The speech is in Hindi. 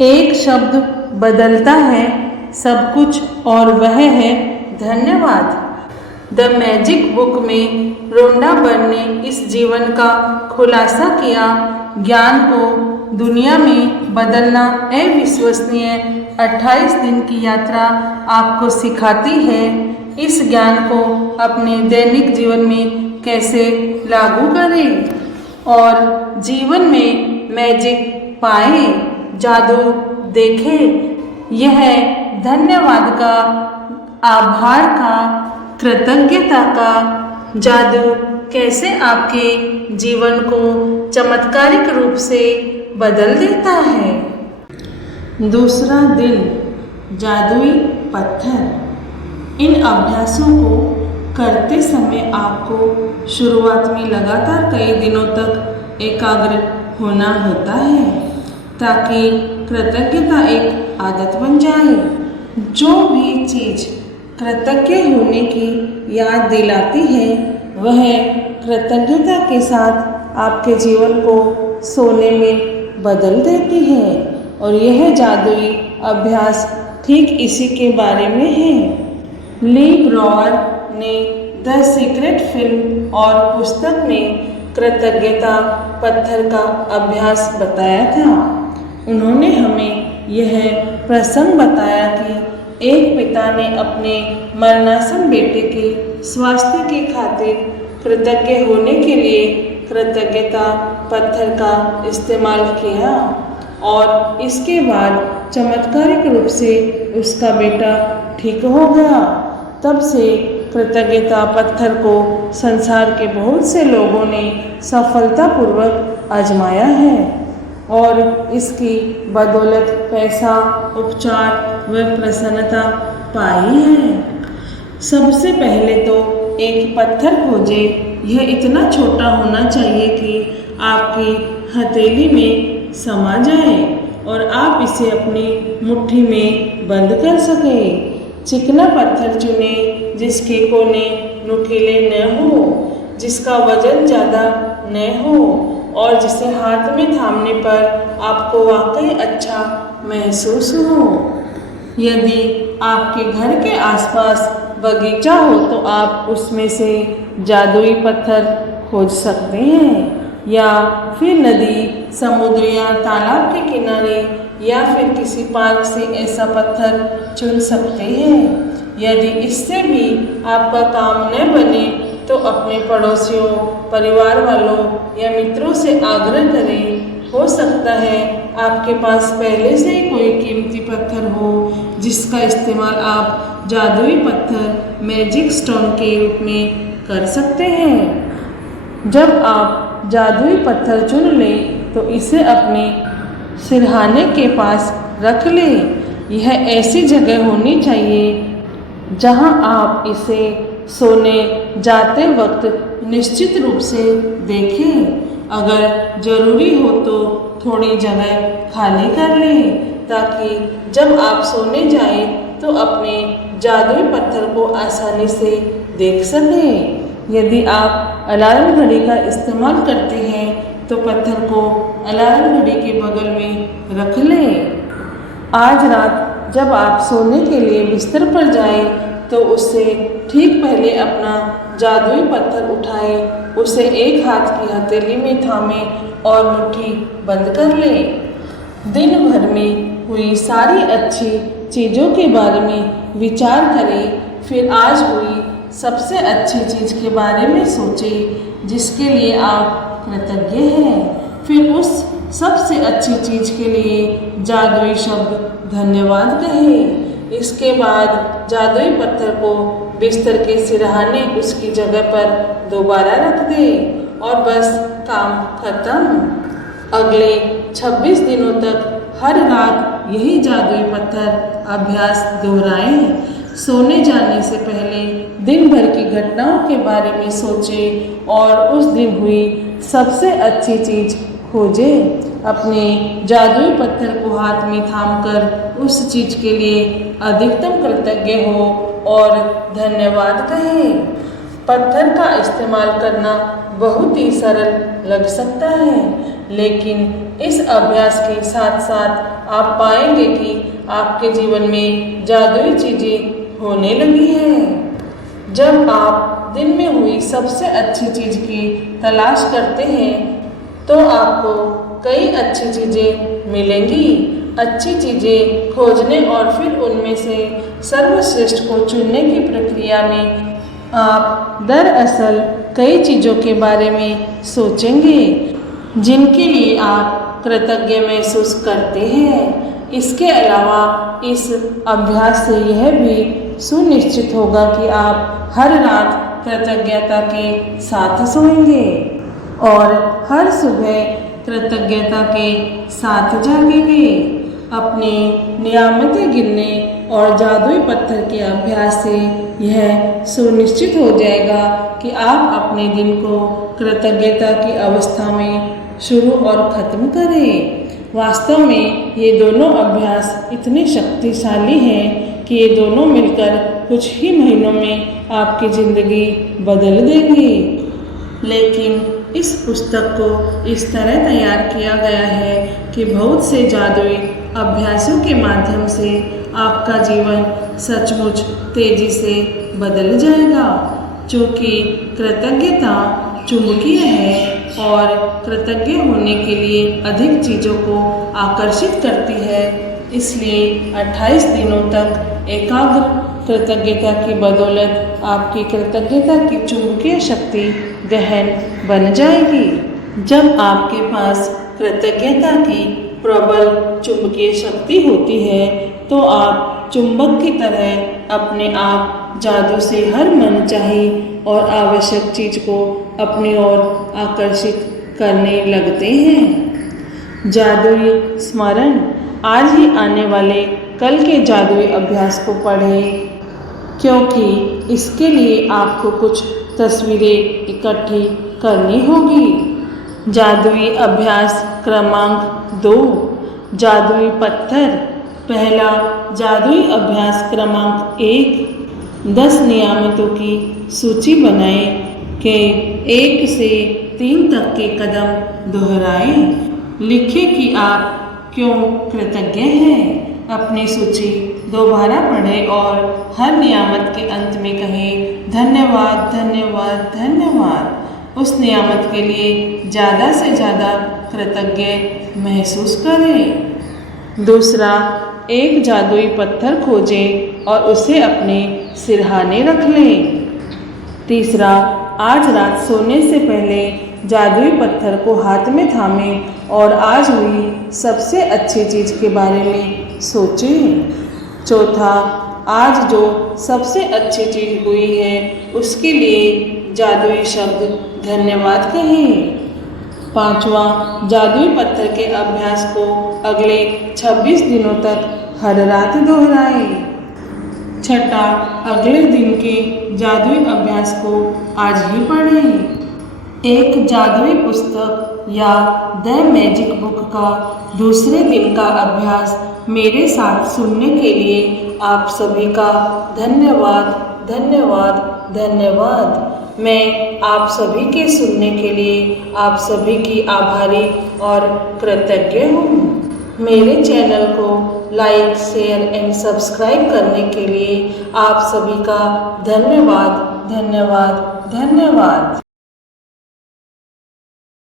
एक शब्द बदलता है सब कुछ और वह है धन्यवाद। द मैजिक बुक में रोंडा बर ने इस जीवन का खुलासा किया। ज्ञान को दुनिया में बदलना अविश्वसनीय 28 दिन की यात्रा आपको सिखाती है इस ज्ञान को अपने दैनिक जीवन में कैसे लागू करें और जीवन में मैजिक पाए, जादू देखें। यह धन्यवाद का, आभार का, कृतज्ञता का जादू कैसे आपके जीवन को चमत्कारिक रूप से बदल देता है। दूसरा दिन, जादुई पत्थर। इन अभ्यासों को करते समय आपको शुरुआत में लगातार कई दिनों तक एकाग्र होना होता है ताकि कृतज्ञता एक आदत बन जाए। जो भी चीज़ कृतज्ञ होने की याद दिलाती है वह कृतज्ञता के साथ आपके जीवन को सोने में बदल देती है और यह जादुई अभ्यास ठीक इसी के बारे में है। ली ब्रॉर ने द सीक्रेट फिल्म और पुस्तक में कृतज्ञता पत्थर का अभ्यास बताया था। उन्होंने हमें यह प्रसंग बताया कि एक पिता ने अपने मरणासन बेटे के स्वास्थ्य की खातिर कृतज्ञ होने के लिए कृतज्ञता पत्थर का इस्तेमाल किया और इसके बाद चमत्कारिक रूप से उसका बेटा ठीक हो गया। तब से कृतज्ञता पत्थर को संसार के बहुत से लोगों ने सफलतापूर्वक आजमाया है और इसकी बदौलत पैसा, उपचार व प्रसन्नता पाई है। सबसे पहले तो एक पत्थर खोजें। यह इतना छोटा होना चाहिए कि आपकी हथेली में समा जाए और आप इसे अपनी मुट्ठी में बंद कर सकें। चिकना पत्थर चुनें जिसके कोने नुकीले न हो, जिसका वजन ज़्यादा न हो और जिसे हाथ में थामने पर आपको वाकई अच्छा महसूस हो। यदि आपके घर के आसपास बगीचा हो तो आप उसमें से जादुई पत्थर खोज सकते हैं या फिर नदी, समुद्र या तालाब के किनारे या फिर किसी पार्क से ऐसा पत्थर चुन सकते हैं। यदि इससे भी आपका काम न बने तो अपने पड़ोसियों, परिवार वालों या मित्रों से आग्रह करें। हो सकता है आपके पास पहले से ही कोई कीमती पत्थर हो जिसका इस्तेमाल आप जादुई पत्थर मैजिक स्टोन के रूप में कर सकते हैं। जब आप जादुई पत्थर चुन लें तो इसे अपने सिरहाने के पास रख लें। यह ऐसी जगह होनी चाहिए जहां आप इसे सोने जाते वक्त निश्चित रूप से देखें। अगर ज़रूरी हो तो थोड़ी जगह खाली कर लें ताकि जब आप सोने जाएं तो अपने जादुई पत्थर को आसानी से देख सकें। यदि आप अलार्म घड़ी का इस्तेमाल करते हैं तो पत्थर को अलार्म घड़ी के बगल में रख लें। आज रात जब आप सोने के लिए बिस्तर पर जाएं तो उससे ठीक पहले अपना जादुई पत्थर उठाएं, उसे एक हाथ की हथेली में थामें और मुट्ठी बंद कर लें। दिन भर में हुई सारी अच्छी चीज़ों के बारे में विचार करें, फिर आज हुई सबसे अच्छी चीज़ के बारे में सोचें जिसके लिए आप कृतज्ञ हैं। फिर उस सबसे अच्छी चीज़ के लिए जादुई शब्द धन्यवाद कहें। इसके बाद जादुई पत्थर को बिस्तर के सिरहाने उसकी जगह पर दोबारा रख दें और बस काम खत्म। अगले 26 दिनों तक हर रात यही जादुई पत्थर अभ्यास दोहराएं। सोने जाने से पहले दिन भर की घटनाओं के बारे में सोचें और उस दिन हुई सबसे अच्छी चीज़ खोजें। अपने जादुई पत्थर को हाथ में थामकर उस चीज़ के लिए अधिकतम कृतज्ञ हो और धन्यवाद कहें। पत्थर का इस्तेमाल करना बहुत ही सरल लग सकता है लेकिन इस अभ्यास के साथ साथ आप पाएंगे कि आपके जीवन में जादुई चीज़ें होने लगी हैं। जब आप दिन में हुई सबसे अच्छी चीज़ की तलाश करते हैं तो आपको कई अच्छी चीज़ें मिलेंगी। अच्छी चीज़ें खोजने और फिर उनमें से सर्वश्रेष्ठ को चुनने की प्रक्रिया में आप दरअसल कई चीज़ों के बारे में सोचेंगे जिनके लिए आप कृतज्ञ महसूस करते हैं। इसके अलावा इस अभ्यास से यह भी सुनिश्चित होगा कि आप हर रात कृतज्ञता के साथ सोएंगे और हर सुबह कृतज्ञता के साथ जागेंगे। अपने नियामतें गिनने और जादुई पत्थर के अभ्यास से यह सुनिश्चित हो जाएगा कि आप अपने दिन को कृतज्ञता की अवस्था में शुरू और ख़त्म करें। वास्तव में ये दोनों अभ्यास इतने शक्तिशाली हैं कि ये दोनों मिलकर कुछ ही महीनों में आपकी ज़िंदगी बदल देंगे। लेकिन इस पुस्तक को इस तरह तैयार किया गया है कि बहुत से जादुई अभ्यासों के माध्यम से आपका जीवन सचमुच तेजी से बदल जाएगा। क्योंकि कृतज्ञता चुंबकीय है और कृतज्ञ होने के लिए अधिक चीज़ों को आकर्षित करती है, इसलिए 28 दिनों तक एकाग्र कृतज्ञता की बदौलत आपकी कृतज्ञता की चुंबकीय शक्ति गहन बन जाएगी। जब आपके पास कृतज्ञता की प्रबल चुंबकीय शक्ति होती है तो आप चुंबक की तरह अपने आप जादू से हर मनचाही और आवश्यक चीज को अपनी ओर आकर्षित करने लगते हैं। जादुई स्मरण। आज ही आने वाले कल के जादुई अभ्यास को पढ़ें, क्योंकि इसके लिए आपको कुछ तस्वीरें इकट्ठी करनी होगी। जादुई अभ्यास क्रमांक 2, जादुई पत्थर। पहला जादुई अभ्यास क्रमांक 1, 10 नियामतों की सूची बनाएं कि 1 से 3 तक के कदम दोहराएं। लिखें कि आप क्यों कृतज्ञ हैं। अपनी सूची दोबारा पढ़ें और हर नियामत के अंत में कहें धन्यवाद, धन्यवाद, धन्यवाद। उस नियामत के लिए ज़्यादा से ज़्यादा कृतज्ञ महसूस करें। दूसरा, एक जादुई पत्थर खोजें और उसे अपने सिरहाने रख लें। तीसरा, आज रात सोने से पहले जादुई पत्थर को हाथ में थामें और आज हुई सबसे अच्छी चीज़ के बारे में सोचें। चौथा, आज जो सबसे अच्छी चीज़ हुई है उसके लिए जादुई शब्द धन्यवाद कहें। पांचवा, जादुई पत्थर के अभ्यास को अगले 26 दिनों तक हर रात दोहराएं। छठा, अगले दिन के जादुई अभ्यास को आज ही पढ़ें। एक जादुई पुस्तक या द मैजिक बुक का दूसरे दिन का अभ्यास मेरे साथ सुनने के लिए आप सभी का धन्यवाद, धन्यवाद, धन्यवाद। मैं आप सभी के सुनने के लिए आप सभी की आभारी और कृतज्ञ हूँ। मेरे चैनल को लाइक, शेयर एंड सब्सक्राइब करने के लिए आप सभी का धन्यवाद, धन्यवाद, धन्यवाद।